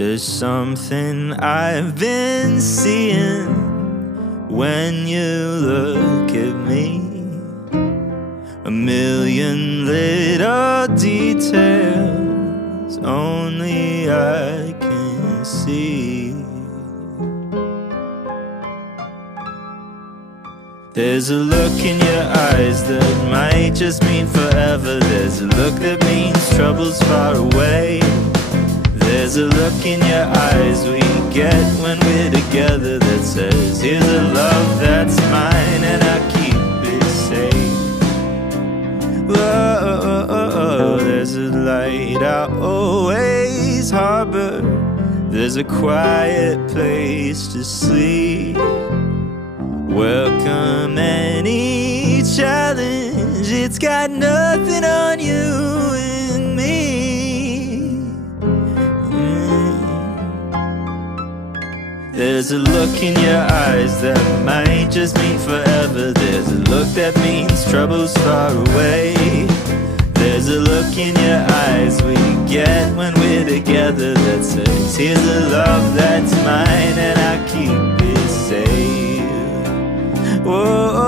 There's something I've been seeing when you look at me. A million little details only I can see. There's a look in your eyes that might just mean forever. There's a look that means trouble's far away. There's a look in your eyes we get when we're together that says, here's a love that's mine and I keep it safe. Whoa, there's a light I always harbor. There's a quiet place to sleep. Welcome any challenge, it's got nothing on you and me. There's a look in your eyes that might just mean forever. There's a look that means trouble's far away. There's a look in your eyes we get when we're together that says, here's a love that's mine and I keep it safe. Whoa.